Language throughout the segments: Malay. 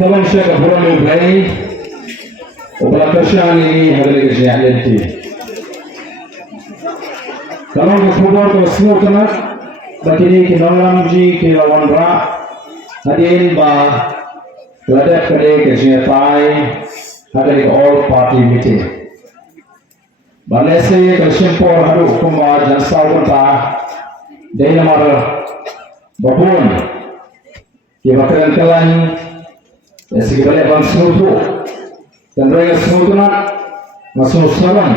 طبعا شيء أفضل من بلاي وبلا كشاني هذا اللي جاي عليه طبعا بفضل بسمو كمان بكني كنولم جي كيوان را هذين با لدى كده كجيا تاي هذا اللي all party meeting balese kesimpor haru kuma jansa wanta dai mar babun ki bakaran kalan esi bale bang smutu tandra smutu na masu salam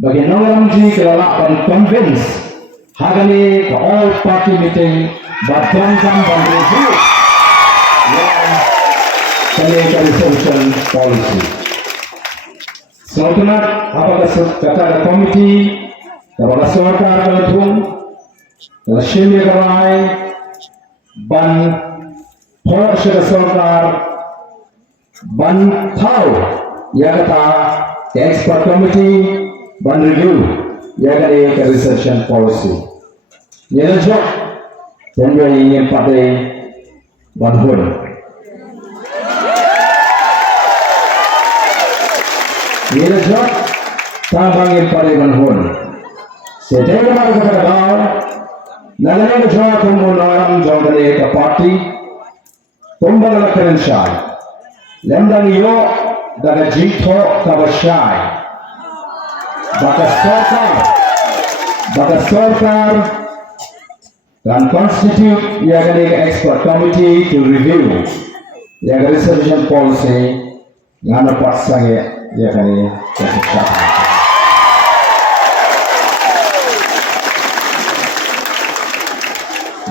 bagi nawaram ji kelala pan convince hagani all party meeting batong kan bandhu ya resolution policy Sotuna apakah kata komiti, apakah sarkar kaltung, lashmi karai, ban thor sarkar, ban thau, ya kata expert committee, ban review, ya kata research and policy. Ia job, dan ini pada ban hul. Ia job tambang yang paling menhun. Sejauh mana kita tahu, nalai job pembunuhan jangkau ke parti, pembangunan kerensai. Lemdan iyo daga jito kabashai. Baka sarkar dan constitute yang expert committee to review yang research and policy yang dapat sangat ya kali kita.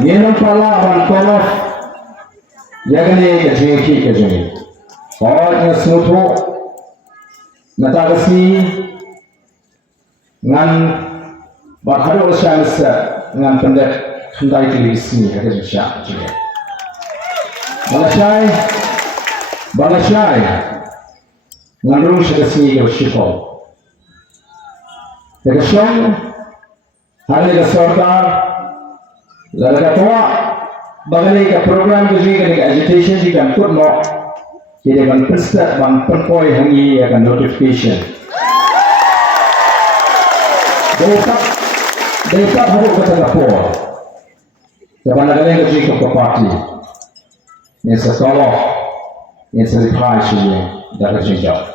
Yang pala orang kolaf ya kali kejengki. Orang yang suatu natagasi ngan baharu usaha ngan pendek hendai tulis ni kerja juga. Balasai Nganrung sekasi yoshiko. Tekasong hari ke sarkar lalu ketua bagai ke program tu juga ke agitation juga pun mau jadi kan pesat bang perkoi hangi akan notification. Dekat harus kata lapor. Kepada kalian ke jika ke parti. Yang sekolah yang selipai sini dah kerja.